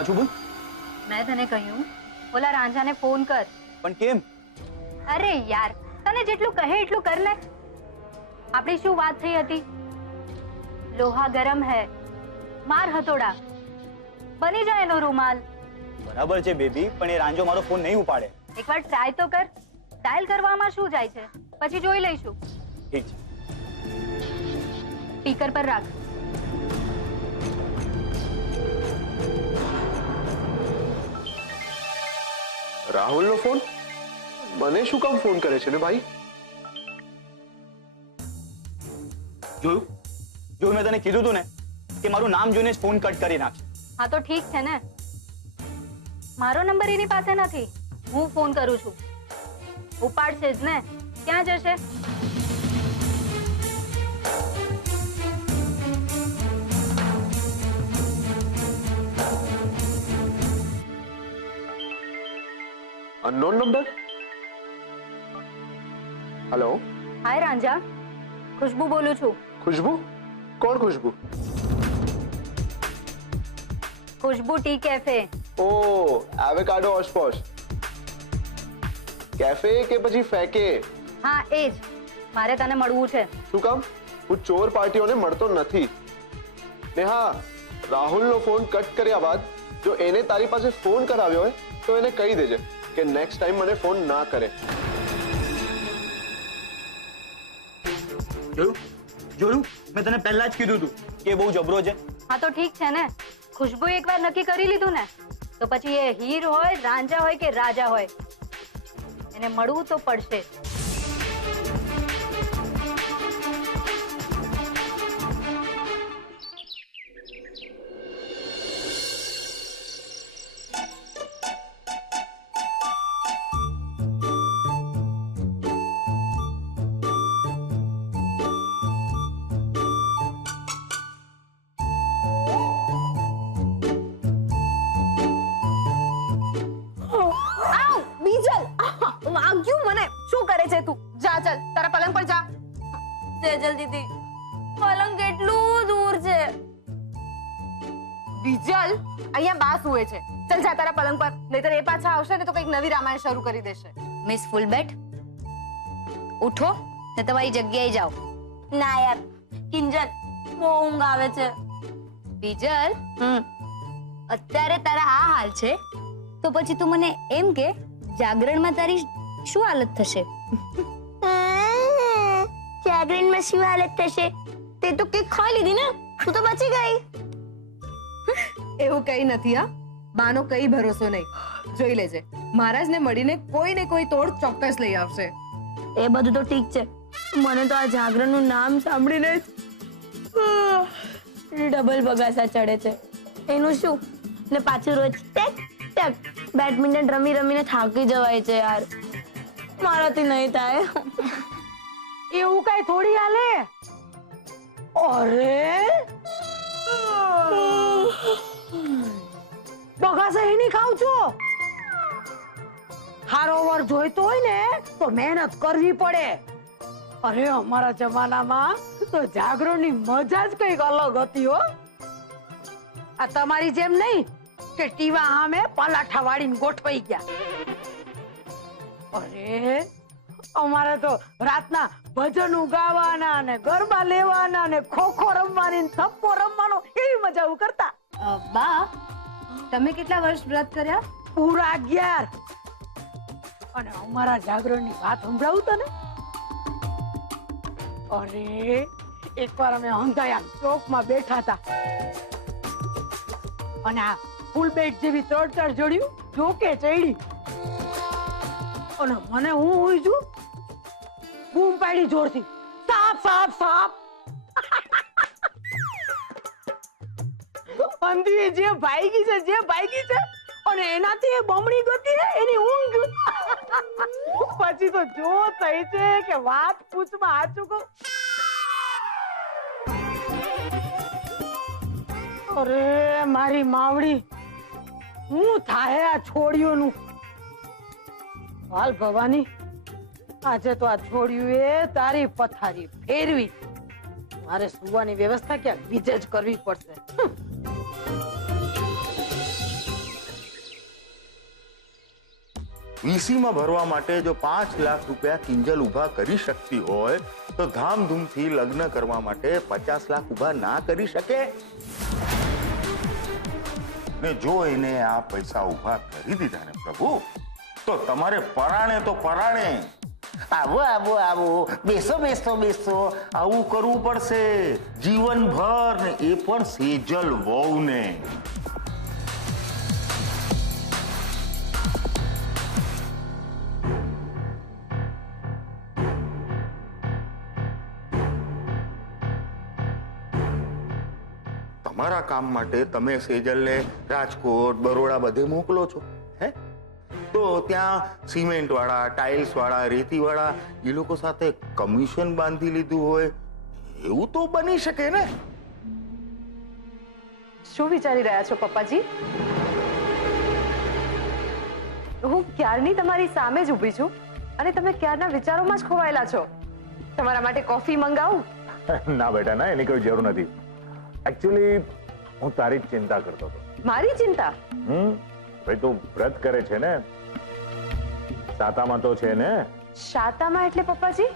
પાછું બોલ. મેં તને કહ્યું ઓલા રાંઝાને ફોન કર. પણ કેમ? અરે યાર, તને જેટલું કહે એટલું કર ને. આપણી શું વાત થઈ હતી? લોહા ગરમ હે, માર હથોડા, બની જાય એનો રૂમાલ. બરાબર છે બેબી, પણ એ રાંજો મારો ફોન નહીં ઉપાડે. એકવાર ટ્રાય તો કર. ડાયલ કરવામાં શું જાય છે, પછી જોઈ લઈશું. ઠીક છે. સ્પીકર પર રાખ. રાહુલનો ફોન? મને શું કામ ફોન કરે છે ને ભાઈ? જોયું મેં તને કીધું તું ને કે મારું નામ જોઈને જ ફોન કટ કરી નાખશે. હા તો ઠીક છે ને, મારો નંબર એની પાસે નથી, હું ફોન કરું છું. ઉપાડશે જ ને, ક્યાં જશે? Unknown number? હેલો. હાય રાંઝા, ખુશ્બુ બોલું છું. ખુશ્બુ? કોણ ખુશ્બુ? ખુશ્બુ ટી કેફે. ઓ, એવોકાડો ઓશપોશ કેફે કે પછી ફેકે? હા એ જ. મારે તને મળવું છે. શું કામ? હું ચોર પાર્ટીઓને મળતો નથી. ને હા, રાહુલનો ફોન કટ કર્યા બાદ જો એને તારી પાસે ફોન કરાવ્યો હોય તો એને કહી દેજે કે નેક્સ્ટ ટાઈમ મને ફોન ના કરે. જોયું મેં તને પહેલા જ કીધું તું કે બહુ જબરો છે. હા તો ઠીક છે ને, ખુશ્બુ એકવાર નક્કી કરી લીધું ને તો પછી એ હીર હોય, રાંઝા હોય કે રાજા હોય, એને મળવું તો પડશે. સેજલ દીદી, પલંગ કેટલું દૂર છે. બીજલ, અહીંયા બા સુવે છે. ચલ જા તારા પલંગ પર, નહીતર એ પાછા આવશે ને તો કંઈક નવી રામાયણ શરૂ કરી દેશે. મિસ ફૂલબેટ, ઉઠો ને તમારી જગ્યાએ જાઓ. ના યાર કિંજલ, બહુ ઊંઘ આવે છે. બીજલ, અત્યારે તારા આ હાલ છે તો પછી તું મને એમ કે જાગરણમાં તારી શું હાલત થશે? જાગરણમાં શું હાલત થશે? તે તો કેક ખાઈ લીધી ને, તું તો બચી ગઈ. એવું કઈ નથી. હા, બાનો કઈ ભરોસો નહીં. જોઈ લેજે, મહારાજને મળીને કોઈ ને કોઈ તોડ ચોક્કસ લઈ આવશે. એ બધું તો ઠીક છે, મને તો આ જાગરણનું નામ સાંભળીને જ ડબલ બગાસા ચડે છે. એનું શું ને પાછું રોજ ટેક ટેક બેડમિન્ટન રમી રમીને થાકી જવાય છે યાર. મારાથી નહીં થાય. એવું કઈ થોડી હાલે. અરે બગાસા એની ખાવ છો? હારો વર જોઈતો હોય ને તો મહેનત કરવી પડે. અરે અમારા જમાનામાં તો જાગરણની મજા જ કઈક અલગ હતી હો. આ તમારી જેમ નહીં કે ટીવા સામે પલાઠા વાળીને ગોઠવાઈ ગયા. અરે અમારે તો રાતના ભજનો ગાવાના ને ગરબા લેવાના ને ખોખો રમવાની ને થપ્પો રમવાનો એવી મજા કરતા. બા, તમે કેટલા વર્ષ વ્રત કર્યા? પૂરા 11. અને અમારા જાગરણની વાત સંભળાવું તને. અરે એકવાર અમે હંધાયા ચોકમાં બેઠા હતા અને આ ફૂલબેટ જેવી ત્રણ જોડ્યું જોકે ચડી અને મને હું હોઈ છું બૂમ પાડી જોરથી, સાપ સાપ સાપ. અંધી જે ભાગી છે અને એનાથી એ બમણી ગતિ એની ઊંઘ. પછી તો જો થઈ છે કે વાત પૂછમાં હાચું કહું. અરે મારી માવડી, હું થાય આ છોડ્યોનું. હાલ ભવાની, આજે તો આ છોડ્યું એ તારી પથારી ફેરવી. મારે સુવાની વ્યવસ્થા ક્યાંક બીજે જ કરવી પડશે. વીસીમાં ભરવા માટે જો 5 લાખ રૂપિયા કિંજલ ઊભા કરી શકતી હોય તો ધામધૂમથી લગ્ન કરવા માટે 50 લાખ ઊભા ના કરી શકે? ને જો એને આ પૈસા ઊભા કરી દીધા ને પ્રભુ, તો તમારે પરાણે તો પરાણે આવો આવો આવો, બેસો બેસો બેસો, આવું કરવું પડશે જીવનભર, ને એ પણ સેજલ વહુને. તમારા કામ માટે તમે સેજલને રાજકોટ, બરોડા બધે મોકલો છો, હે? તો ત્યાં સિમેન્ટ વાળા, ટાઇલ્સ વાળા, રેતી વાળા એ લોકો સાથે કમિશન બાંધી લીધું હોય, એવું તો બની શકે ને? શું વિચારી રહ્યા છો પપ્પાજી? હું ક્યારની તમારી સામે જ ઊભી છું અને તમે ક્યારના વિચારોમાં જ ખોવાયેલા છો. તમારા માટે કોફી મંગાવું? ના બેટા ના, એની કોઈ જરૂર નથી. એકચ્યુઅલી હું તારી જ ચિંતા કરતો હતો. મારી ચિંતા? ભાઈ તું વ્રત કરે છે ને, સાતામાં તો છે ને? શાતામાં એટલે પપ્પાજી?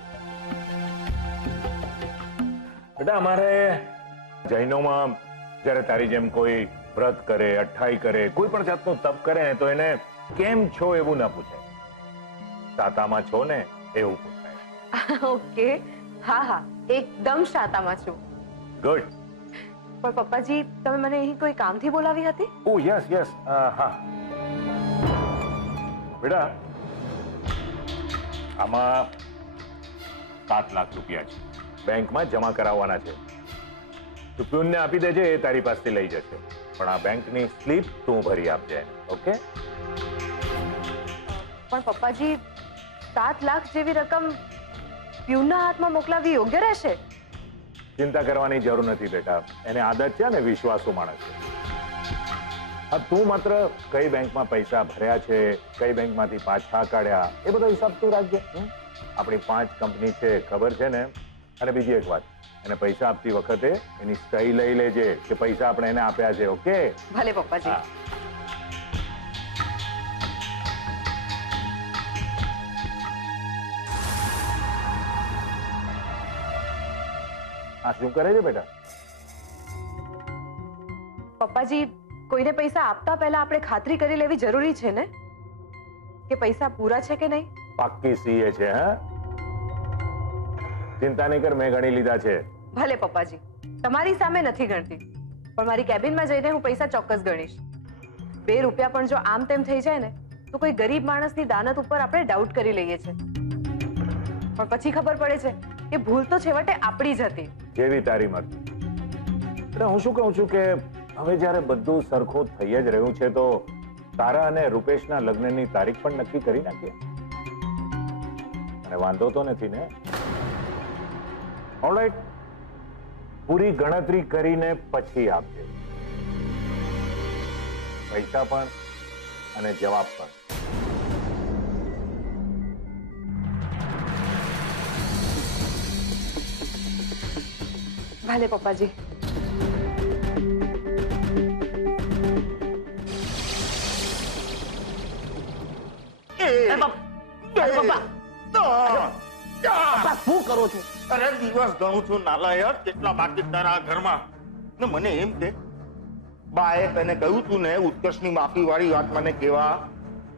બેટા અમારે જૈનોમાં જ્યારે તારી જેમ કોઈ વ્રત કરે, અઠ્ઠાઈ કરે, કોઈ પણ જાતનું તપ કરે ને તો એને કેમ છો એવું ના પૂછે, સાતામાં છો ને એવું પૂછાય. ઓકે, હા હા, એકદમ શાતામાં છું. ગુડ. પણ પપ્પાજી તમે મને અહીં કોઈ કામથી બોલાવી હતી? ઓ યસ યસ, હા બેટા આમાં 7 લાખ રૂપિયા છે, બેંકમાં જમા કરાવવાના છે. તું પ્યુનને આપી દેજે, એ તારી પાસેથી લઈ જશે, પણ આ બેંકની સ્લીપ તું ભરી આપજે, ઓકે? પણ પપ્પાજી 7 લાખ જેવી રકમ પ્યુનના હાથમાં મોકલાવી યોગ્ય રહેશે? ચિંતા કરવાની જરૂર નથી બેટા, એને આદત છે ને વિશ્વાસુ માણસ છે. હા, તું માત્ર કઈ બેંકમાં પૈસા ભર્યા છે, કઈ બેંકમાંથી પાછા કાઢ્યા, એ બધો હિસાબ તું રાખજે. આપણી 5 કંપની છે ખબર છે ને? અને બીજી એક વાત, એને પૈસા આપતી વખતે એની સહી લઈ લેજે કે પૈસા આપણે એને આપ્યા છે, ઓકે? ભલે પપ્પાજી. આ શું કરે છે બેટા? પપ્પાજી કોઈને પૈસા આપતા પહેલા આપણે ખાતરી કરી લેવી જરૂરી છે ને કે પૈસા પૂરા છે કે નહીં? પાક્કી સીએ છે, હા? ચિંતા નહીં કર, મેં ગણી લીધા છે. ભલે પપ્પાજી, તમારી સામે નથી ગણતી, પણ મારી કેબિનમાં જઈને હું પૈસા ચોક્કસ ગણીશ. 2 રૂપિયા પણ જો આમ તેમ થઈ જાય ને તો કોઈ ગરીબ માણસની દાનત ઉપર આપણે ડાઉટ કરી લઈએ છીએ, પણ પછી ખબર પડે છે કે ભૂલ તો છેવટે આપણી જ હતી. જેવી તારી મરજી. એટલે હું શું કહું છું કે હવે જ્યારે બધું સરખું થઈ જ રહ્યું છે તો તારા અને રૂપેશના લગ્નની તારીખ પણ નક્કી કરી નાખીએ. અને વાંધો તો નથી ને? ઓલરાઈટ, પૂરી ગણતરી કરીને પછી આપજે, પૈસા પણ અને જવાબ પણ. ભલે પપ્પાજી. શું કરો છો? અરે દિવસ ગણું છું નાલાયક, કેટલા બાકી તારા ઘરમાં. ને મને એમ કે બાએ તને કહ્યું તું ને ઉત્કર્ષની માફી વાળી વાત મને કેવા,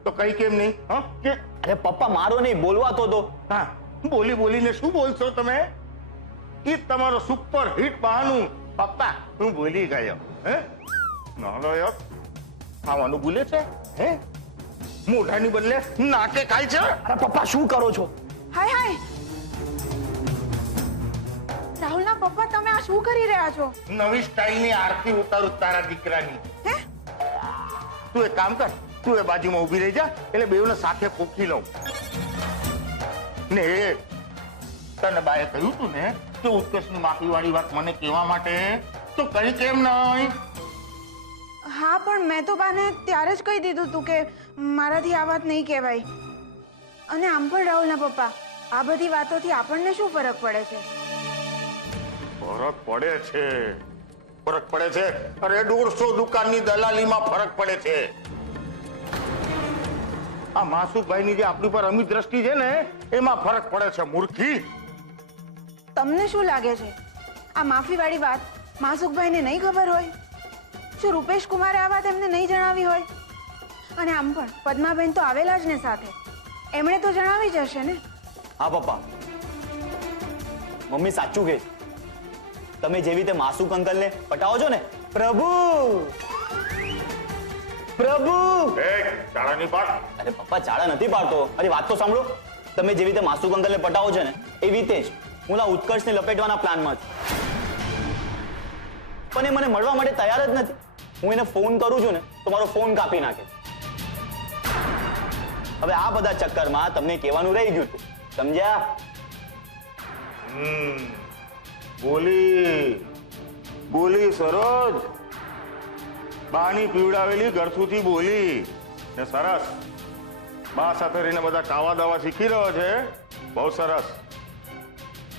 તો કઈ કેમ નહીં? હા કે અરે પપ્પા મારો નહીં, બોલવા તો દો. હા, બોલી બોલીને શું બોલશો તમે? એ તમારો સુપર હિટ બહાનું. પપ્પા હું ભૂલી ગયો. હે નાલાયક, ખાવાનું ભૂલે છે? હે મોઢાની બદલે નાકે ખાય છે? અરે પપ્પા શું કરો છો? હાય હાય, રાહુલના પપ્પા તમે આ શું કરી રહ્યા છો? નવી સ્ટાઇલની આરતી ઉતારું તારા દીકરાની. હે? તું એક કામ કર, તું એ બાજુમાં ઊભી રહી જા, એટલે બેઉને સાથે પોખી લઉં. ને તને બાએ કહ્યું તું ને કે ઉત્કર્ષની માફી વાળી વાત મને કહેવા માટે, તો કઈ કેમ નહીં? હા પણ મેં તો બાને ત્યારે જ કહી દીધું તું કે મારાથી આ વાત નહીં કહેવાય. અને આમ પણ રાહુલના પપ્પા, આ બધી વાતોથી આપણને શું ફરક પડે છે? ફરક પડે છે, ફરક પડે છે. અરે 150 દુકાનની દલાલીમાં ફરક પડે છે. આ માસુકભાઈની જે આપણી પર અમિત દ્રષ્ટિ છે ને એમાં ફરક પડે છે મૂર્ખી. તમને શું લાગે છે આ માફીવાળી વાત માસુકભાઈને નહીં ખબર હોય? શું રૂપેશ કુમારે આ વાત એમને નહીં જણાવી હોય? અને આમ પણ પદ્માબેન તો આવેલા જ ને સાથે, એમણે તો જણાવી જ હશે ને. હા પપ્પા, મમ્મી સાચું કહે છે. તમે જેવી રીતે માસુક અંકલને પટાવો છો ને, પ્રભુ પ્રભુ. શાળાની પાડ. અરે પપ્પા ચાળા નથી પાડતો, અરે વાત તો સાંભળો. તમે જેવી રીતે માસુક અંકલને પટાવો છો ને એવી રીતે જ હું આ ઉત્કર્ષને લપેટવાના પ્લાનમાં છું. પણ એ મને મળવા માટે તૈયાર જ નથી. હું એને ફોન કરું છું ને તો મારો ફોન કાપી નાખે. હવે આ બધા ચક્કરમાં તમને કહેવાનું રહી ગયું હતું, સમજ્યા? બોલી બોલી સરોજ, બાની પીવડાવેલી ગરથુથી બોલી ને સરસ. બા સાથે રહીને બધા કાવા દાવા શીખી રહ્યો છે. બહુ સરસ.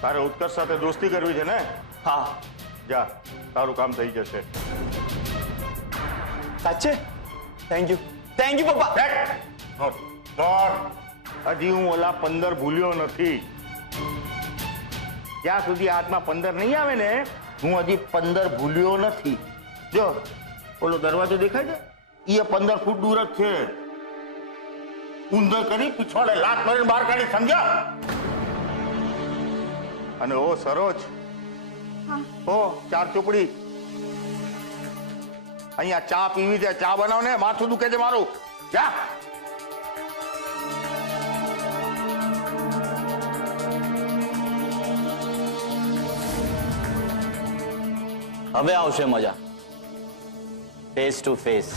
તારે ઉત્કર્ષ સાથે દોસ્તી કરવી છે ને? હા. જા, તારું કામ થઈ જશે. સાચે? થેન્ક યુ પપ્પા. હજી હું ઓલા 15 ભૂલ્યો નથી. જ્યાં સુધી હાથમાં 15 નહીં આવે ને હું હજી 15 ભૂલ્યો નથી. જો ઓલો દરવાજો દેખાય છે, એ 15 ફૂટ દૂર જ છે. ઊંધો કરી પીછોડે લાત મારીને બહાર કાઢી, સમજ્યા? અને ઓ સરોજ, ઓ 4 ચોપડી અહીંયા ચા પીવી છે, ચા બનાવ ને, માથું દુખે છે મારું. જા. હવે આવશે મજા, ફેસ ટુ ફેસ.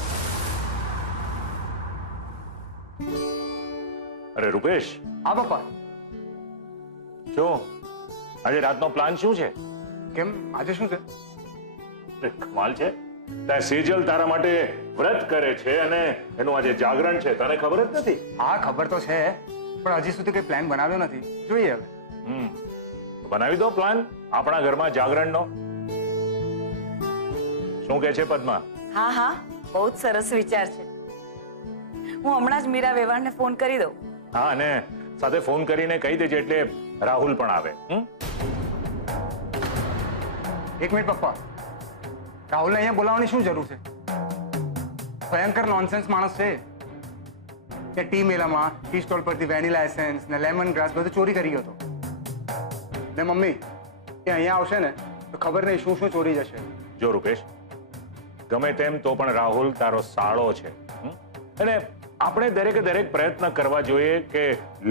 અરે રૂપેશ. હા પપ્પા. જો આજે રાતનો પ્લાન શું છે? કેમ, આજે શું છે? અરે કમાલ છે. તારે સેજલ તારા માટે વ્રત કરે છે અને એનું આજે જાગરણ છે, તને ખબર જ નથી? હા ખબર તો છે, પણ હજી સુધી કઈ પ્લાન બનાવ્યો નથી. જોઈએ હવે. બનાવી દો પ્લાન આપણા ઘરમાં જાગરણનો. શું કે છે પદ્મા? હા હા, બહુ જ સરસ વિચાર છે. હું હમણાં જ મીરા વેવાણને ફોન કરી દઉં. હા, અને સાથે ફોન કરીને કહી દેજે એટલે રાહુલ પણ આવે. એક મિનિટ પપ્પા, રાહુલને અહીંયા બોલાવવાની શું જરૂર છે? ભયંકર નોનસેન્સ માણસ છે. કે ટી મેલામાં ટી સ્ટોલ પરથી વેનીલા એસેન્સ ને લેમન ગ્રાસ બધું ચોરી કરી ગયો હતો. ને મમ્મી, એ અહીંયા આવશે ને તો ખબર નહીં શું શું ચોરી જશે. જો રૂપેશ, ગમે તેમ તો પણ રાહુલ તારો સાળો છે, અને આપણે દરેકે દરેક પ્રયત્ન કરવા જોઈએ કે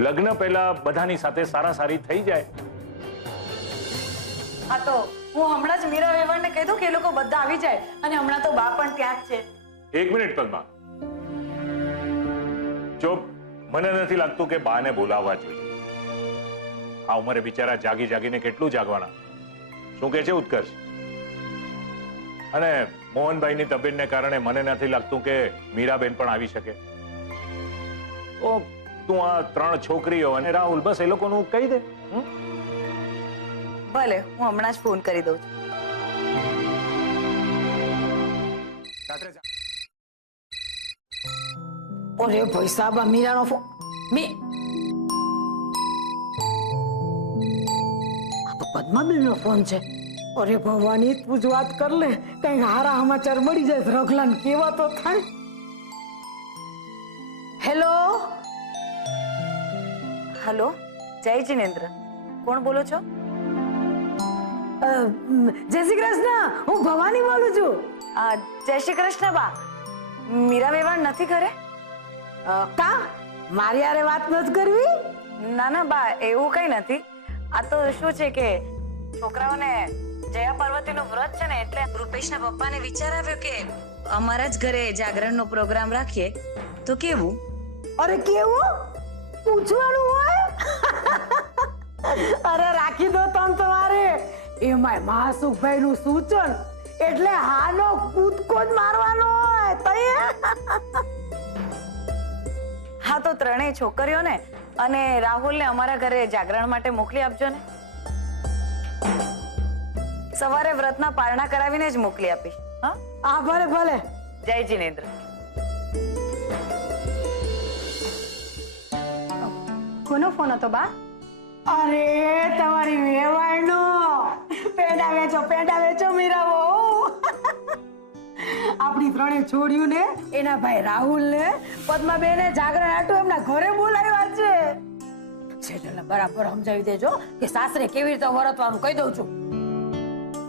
લગ્ન પહેલા બધાની સાથે સારાસારી થઈ જાય. હા તો હું હમણાં જ મીરા વેવાણને કહી દઉં કે એ લોકો બધા આવી જાય, અને હમણાં તો બા પણ ત્યાં જ છે. એક મિનિટ પદ્મા, જો મને નથી લાગતું કે બાને બોલાવવા જોઈએ. આ ઉંમરે બિચારા જાગી જાગીને કેટલું જાગવાના. શું કહે છે ઉત્કર્ષ? અને મોહનભાઈની તબિયતને કારણે મને નથી લાગતું કે મીરાબેન પણ આવી શકે. તો તું આ 3 છોકરીઓ અને રાહુલ, બસ એ લોકોનું કહી દે. ભલે, હું હમણાં જ ફોન કરી દઉં છું. અરે ભાઈ સાહેબ, આ મીરાનો ફોન. આ તો પદ્માબેનનો ફોન છે. અરે ભવાની, તું જ વાત કર લે, કઈક હારા સમાચાર મળી જાય. રઘલાન કેવા તો થાય. હેલો. હલો, જય જિનેન્દ્ર. કોણ બોલો છો? જય શ્રી કૃષ્ણ, હું ભવાની બોલું છું. જય શ્રી કૃષ્ણ બા. મીરા વેવાણ નથી ઘરે? કા મારી હારે વાત નથી કરવી? ના ના બા, એવું કઈ નથી. આ તો શું છે કે છોકરાઓને જયા પાર્વતીનું વ્રત છે ને, એટલે રૂપેશના પપ્પાને વિચાર આવ્યો કે અમારા જ ઘરે જાગરણનો પ્રોગ્રામ રાખીએ તો કેવું? અરે કેવું પૂછવાનું હોય? અરે રાખી દો તમ તમારે. એમાંય માસુકભાઈ નું સૂચન એટલે હાનો કૂદકો જ મારવાનો હોય. તઈ હા તો 3 છોકરીઓને અને રાહુલને અમારા ઘરે જાગરણ માટે મોકલી આપજો ને. સવારે વ્રતના પારણા કરાવીને જ મોકલી આપીશ. હા ભલે ભલે. જય જિનેન્દ્ર. કોનો ફોન હતો બા? અરે તમારી વેવાણનો પેંડા વેચો મીરા બહુ. આપણી ત્રણે છોડ્યું ને એના ભાઈ રાહુલ ને પદ્માબેને જાગરણ હાટું એમના ઘરે બોલાવ્યા છે. સેજલને બરાબર સમજાવી દેજો કે સાસરે કેવી રીતે વર્તવાનું કહી દઉં છું.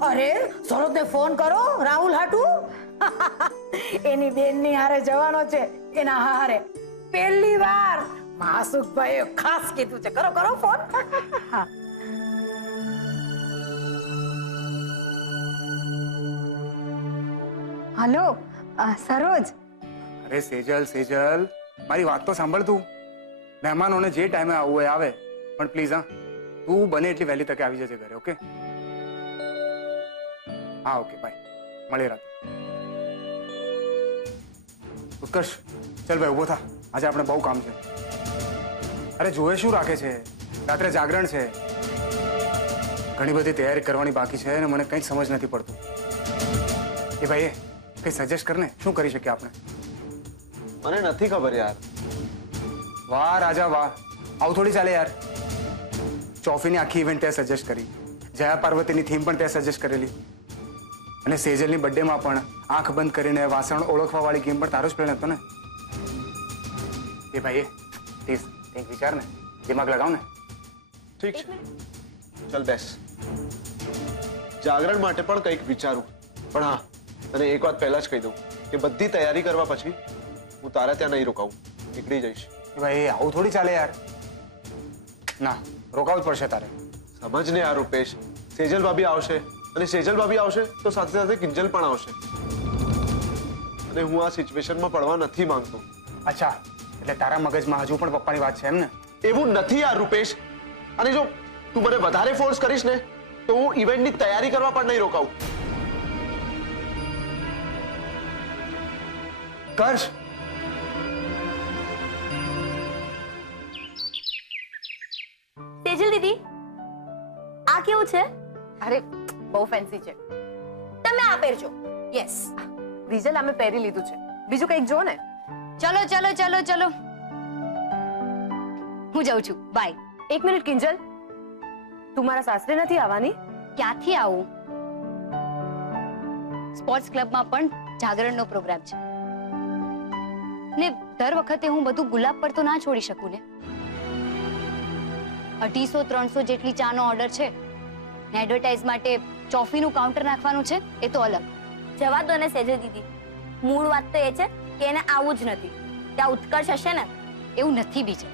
અરે સરોજને ફોન કરો રાહુલ હાટું. એની બેનની હારે જવાનો છે એના હારે પહેલી વાર. માસુકભાઈએ ખાસ કીધું છે. કરો કરો ફોન. હા હલો સરોજ. અરે સેજલ સેજલ મારી વાત તો સાંભળ તું. મહેમાનોને જે ટાઈમે આવવું હોય આવે, પણ પ્લીઝ હા તું બને એટલી વહેલી તકે આવી જજે ઘરે. ઓકે? હા ઓકે બાય, મળીએ રાતે. ઉત્કર્ષ ચાલ ભાઈ ઊભો થા, આજે આપણે બહુ કામ છે. અરે જોએ શું રાખે છે, રાત્રે જાગરણ છે, ઘણી બધી તૈયારી કરવાની બાકી છે અને મને કંઈ સમજ નથી પડતું. એ ભાઈ કંઈ સજેસ્ટ કર ને, શું કરી શકીએ આપણે? મને નથી ખબર યાર. વાહ રાજા વાહ, આવું થોડી ચાલે યાર. ચોફીની આખી ઇવેન્ટ તે સજેસ્ટ કરી, જયા પાર્વતીની થીમ પણ તે સજેસ્ટ કરેલી, અને સેજલની બર્થડેમાં પણ આંખ બંધ કરીને વાસણ ઓળખવા વાળી ગેમ પણ તારો જ પ્લાન હતો ને. એ ભાઈ પ્લીઝ કંઈક વિચાર ને, દિમાગ લગાવ ને. ઠીક છે, ચાલ બેસ. જાગરણ માટે પણ કંઈક વિચારું, પણ હા તને એક વાત પહેલા જ કહી દઉં કે બધી તૈયારી કરવા પછી હું તારા ત્યાં નહીં રોકાવું, નીકળી જઈશ. એ ભાઈ આવું થોડી ચાલે યાર. ના, રોકાવું જ પડશે તારે. સમજ ને યાર રૂપેશ, સેજલ ભાભી આવશે અને સેજલ ભાભી આવશે તો સાથે સાથે કિંજલ પણ આવશે, અને હું આ સિચ્યુએશનમાં પડવા નથી માંગતો. અચ્છા, એટલે તારા મગજમાં હજુ પણ પપ્પાની વાત છે એમ ને? એવું નથી યાર રૂપેશ, અને જો તું મને વધારે ફોર્સ કરીશ ને તો હું ઇવેન્ટની તૈયારી કરવા પણ નહીં રોકાવું. કર્ષ તેજલ દીદી આ કેવું છે? અરે બહુ ફેન્સી છે. તમે આ પહેરજો. યસ રીજલ અમે પહેરી લીધું છે, બીજું કંઈક જો ને. ચલો ચલો ચલો ચલો, હું જાઉં છું, બાય. એક મિનિટ કિંજલ, તું મારા સાસરે નથી આવવાની? ક્યાંથી આવું? સ્પોર્ટ્સ ક્લબમાં પણ જાગરણનો પ્રોગ્રામ છે ને દર વખતે હું બધું ગુલાબ પર તો ના છોડી શકું ને. 250-300 જેટલી ચાનો ઓર્ડર છે ને એડવર્ટાઇઝ માટે ચોફીનું કાઉન્ટર નાખવાનું છે, એ તો અલગ. જવા દો ને સેજલ દીદી, મૂળ વાત તો એ છે કે એને આવું જ નથી. ત્યાં ઉત્કર્ષ હશે ને? એવું નથી બીજે,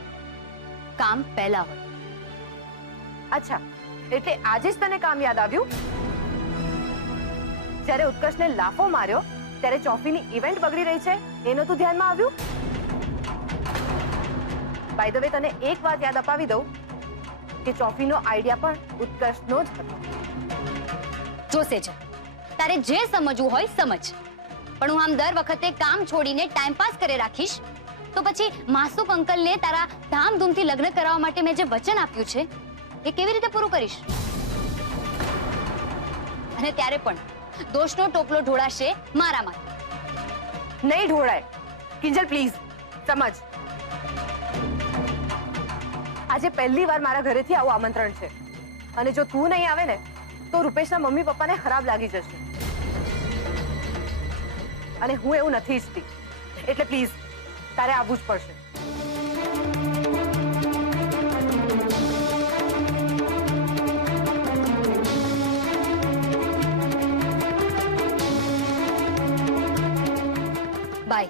કામ પહેલા હોય. અચ્છા, એટલે આજે જ તને કામ યાદ આવ્યું? જ્યારે ઉત્કર્ષને લાફો માર્યો ત્યારે ચોફીની ઇવેન્ટ બગડી રહી છે એનું તું ધ્યાનમાં આવ્યું? બાય ધ વે તને એક વાત યાદ અપાવી દઉં કે ચોફીનો આઈડિયા પણ ઉત્કર્ષનો જ હતો. જોશે છે, તારે જે સમજવું હોય સમજ, પણ હું આમ દર વખતે કામ છોડીને ટાઈમ પાસ કરે રાખીશ તો પછી માસુક અંકલને તારા ધામધૂમથી લગ્ન કરાવવા માટે મેં જે વચન આપ્યું છે એ કેવી રીતે પૂરું કરીશ? અને ત્યારે પણ દોષનો ટોપલો ઢોળાશે મારા માથે. નહીં ઢોળાય. કિંજલ પ્લીઝ સમજ, આજે પહેલી વાર મારા ઘરેથી આવું આમંત્રણ છે, અને જો તું નહીં આવે ને તો રૂપેશના મમ્મી પપ્પાને ખરાબ લાગી જશે, અને હું એવું નથી ઈચ્છતી. એટલે પ્લીઝ તારે આવવું જ પડશે. બાય.